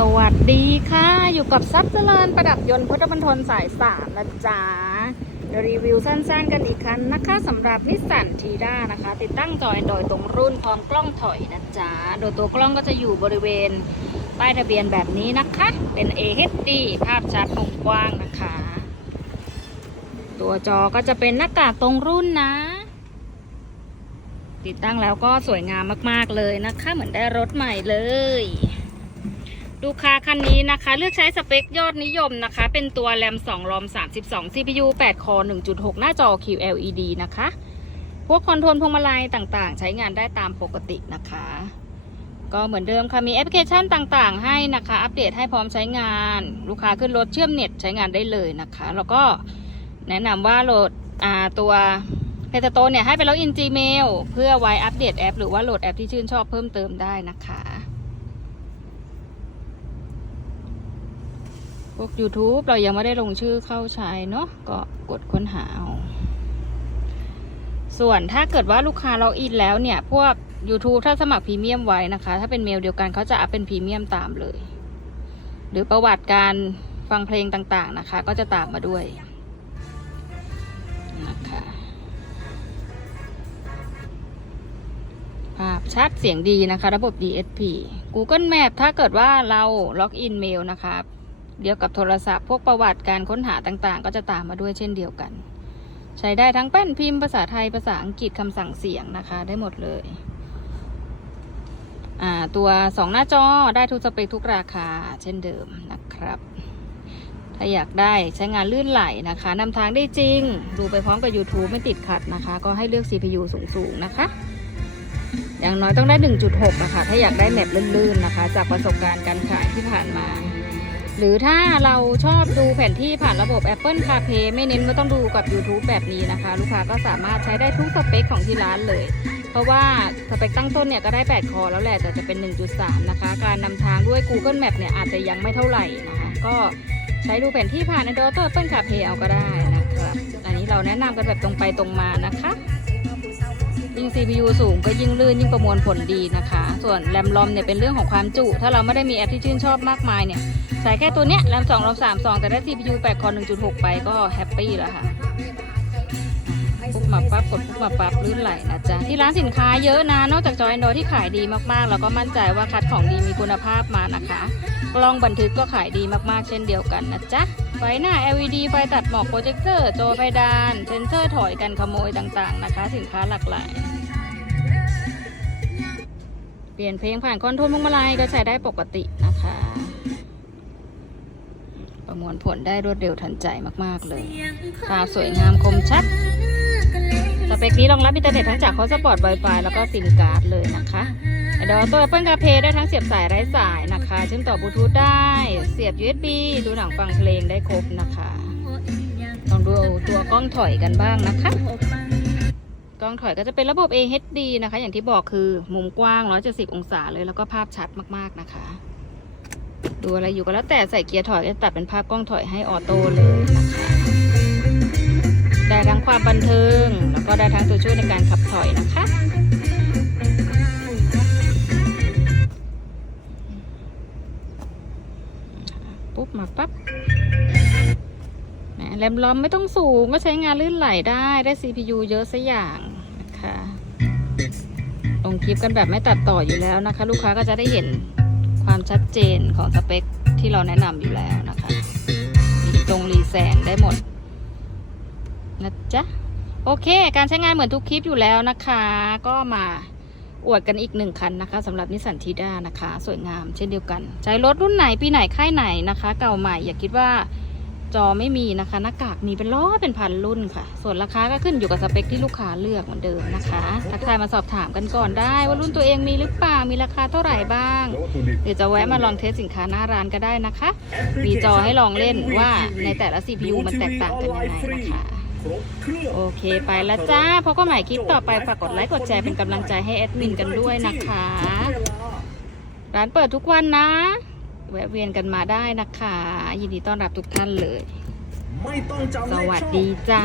สวัสดีค่ะ อยู่กับซับเจริญประดับยนต์พุทธบันทนสายสามนะจ๊ะเดอรีวิวสั้นๆกันอีกครั้งนะคะสำหรับนิสสันทีด้านะคะ ติดตั้งจอ Android ตรงรุ่นพร้อมกล้องถอยนะจ๊ะ โดยตัวกล้องก็จะอยู่บริเวณป้ายทะเบียนแบบนี้นะคะ เป็น AHD ภาพชัดมุมกว้างนะคะ ตัวจอก็จะเป็นหน้ากากตรงรุ่นนะ ติดตั้งแล้วก็สวยงามมากๆเลยนะคะ เหมือนได้รถใหม่เลย ลูกค้าคันนี้นะคะ เลือกใช้สเปคยอดนิยมนะคะ เป็นตัวแรม2รอม 32 CPU 8 คอ 1.6 หน้าจอ QLED นะคะ พวกคอนโทรลพวงมาลัยต่างๆ ใช้งานได้ตามปกตินะคะ ก็เหมือนเดิมค่ะ มีแอปพลิเคชันต่างๆ ให้นะคะ อัปเดตให้พร้อมใช้งาน ลูกค้าขึ้นรถเชื่อมเน็ตใช้งานได้เลยนะคะ แล้วก็แนะนำว่าโหลดอ่าตัวเพจโตเนี่ยให้ไปแล้วอิน Gmail เพื่อไว้อัปเดตแอป หรือว่าโหลดแอปที่ชื่นชอบเพิ่มเติมได้นะคะ พวก YouTube เรายังไม่ได้ลงชื่อเข้าใช้เนาะก็กดค้นหาเอาส่วนถ้าเกิดว่าลูกค้าล็อกอินแล้วเนี่ย พวก YouTube ถ้าสมัครพรีเมียมไว้นะคะ ถ้าเป็นเมลเดียวกันเขาจะอัพเป็นพรีเมียมตามเลย หรือประวัติการฟังเพลงต่างๆนะคะ ก็จะตามมาด้วยนะคะภาพชัดเสียงดีนะคะ ระบบ DSP Google Map ถ้าเกิดว่าเราล็อกอินเมลนะคะ เดียวกับโทรศัพท์พวกประวัติการค้นหาต่างๆ ก็จะตามมาด้วยเช่นเดียวกัน ใช้ได้ทั้งแป้นพิมพ์ภาษาไทยภาษาอังกฤษคำสั่งเสียงนะคะ ได้หมดเลยตัวสองหน้าจอได้ทุกสเปคทุกราคาเช่นเดิมนะครับ ถ้าอยากได้ใช้งานลื่นไหลนะคะนำทางได้จริง ดูไปพร้อมกับ YouTube ไม่ติดขัดนะคะ ก็ให้เลือก CPU สูงๆนะคะอย่างน้อยต้องได้ 1.6นะคะถ้าอยากได้แมปลื่นๆนะคะ จากประสบการณ์การขายที่ผ่านมา หรือถ้าเราชอบดูแผนที่ผ่านระบบ Apple CarPlay ไม่เน้นว่าต้องดูกับ YouTube แบบนี้นะคะ ลูกค้าก็สามารถใช้ได้ทุกสเปคของที่ร้านเลย เพราะว่าสเปคตั้งต้นเนี่ยก็ได้ 8 คอแล้วแหละแต่จะเป็น 1.3 นะคะ การนำทางด้วย Google Map เนี่ยอาจจะยังไม่เท่าไหร่นะคะ ก็ใช้ดูแผนที่ผ่าน Android เ Apple CarPlay เอาก็ได้นะครับ อันนี้เราแนะนำกันแบบตรงไปตรงมานะคะ ยิ่ง CPU สูงก็ยิ่งลื่นยิ่งประมวลผลดีนะคะ ส่วนแรมลอมเนี่ยเป็นเรื่องของความจุ ถ้าเราไม่ได้มีแอปที่ชื่นชอบมากมายเนี่ยใส่แค่ตัวเนี้ยแรม2รอม3 2แต่ได้ CPU 8คอ1.6 ไปก็แฮปปี้แล้วค่ะ ปุ๊บมาปั๊บกดปุ๊บมาปั๊บลื่นไหลนะจ๊ะที่ร้านสินค้าเยอะนะ นอกจากจอ Android ที่ขายดีมากๆ แล้วก็มั่นใจว่าคัดของดีมีคุณภาพมานะคะ กล้องบันทึกก็ขายดีมากๆ เช่นเดียวกันนะจ๊ะไฟหน้า LED ไฟตัดหมอกโปรเจคเตอร์จอเพดานเซนเซอร์ถอยกันขโมยต่างๆนะคะ สินค้าหลากหลายเปลี่ยนเพลงผ่านคอนโทรลพวงมาลัยก็ใช้ได้ปกตินะคะ ประมวลผลได้รวดเร็วทันใจมากๆเลยภาพสวยงามคมชัด สเปคนี้รองรับอินเทอร์เน็ตทั้งจากคอสปอร์ต Wi-Fi แล้วก็ซิมการ์ดเลยนะคะเดี๋ยวตัว Apple CarPlay ได้ทั้งเสียบสายไร้สายนะคะเชื่อมต่อบลูทูธได้ เสียบ USB ดูหนังฟังเพลงได้ครบนะคะ ลองดูตัวกล้องถอยกันบ้างนะคะ กล้องถอยก็จะเป็นระบบ AHD นะคะ อย่างที่บอกคือมุมกว้าง 170 องศาเลยแล้วก็ภาพชัดมากๆนะคะ ดูอะไรอยู่ก็แล้วแต่ใส่เกียร์ถอยจะตัดเป็นภาพกล้องถอยให้ออโต้เลยนะคะ ความบันเทิง แล้วก็ได้ทั้งตัวช่วยในการขับถอยนะคะ ปุ๊บมาปั๊บแหมแรมลอมไม่ต้องสูงก็ใช้งานลื่นไหลได้ได้ CPU เยอะซะอย่างนะคะลงคลิปกันแบบไม่ตัดต่ออยู่แล้วนะคะ ลูกค้าก็จะได้เห็นความชัดเจนของสเปคที่เราแนะนำอยู่แล้วนะคะมีตรงรีแสงได้หมด นะจ๊ะ โอเค การใช้งานเหมือนทุกคลิปอยู่แล้วนะคะ ก็มาอวดกันอีกหนึ่งคันนะคะสำหรับนิสสันทีด้านะคะ สวยงามเช่นเดียวกัน ใช้รถรุ่นไหน ปีไหน ค่ายไหนนะคะ เก่าใหม่อย่าคิดว่าจอไม่มีนะคะ หน้ากากมีเป็นร้อยเป็นพันรุ่นค่ะ ส่วนราคาก็ขึ้นอยู่กับสเปคที่ลูกค้าเลือกเหมือนเดิมนะคะทักทายมาสอบถามกันก่อนได้ ว่ารุ่นตัวเองมีหรือเปล่ามีราคาเท่าไหร่บ้างหรือจะแวะมาลองเทสสินค้าหน้าร้านก็ได้นะคะ มีจอให้ลองเล่นว่าในแต่ละ CPU มันแตกต่างกันยังไงนะคะ โอเคไปแล้วจ้าพบกันใหม่คลิปต่อไปฝากกดไลค์กดแชร์เป็นกำลังใจให้แอดมินกันด้วยนะคะ ร้านเปิดทุกวันนะ แวะเวียนกันมาได้นะคะ ยินดีต้อนรับทุกท่านเลย ไม่ต้องจำเลขสวัสช่องดีจ้า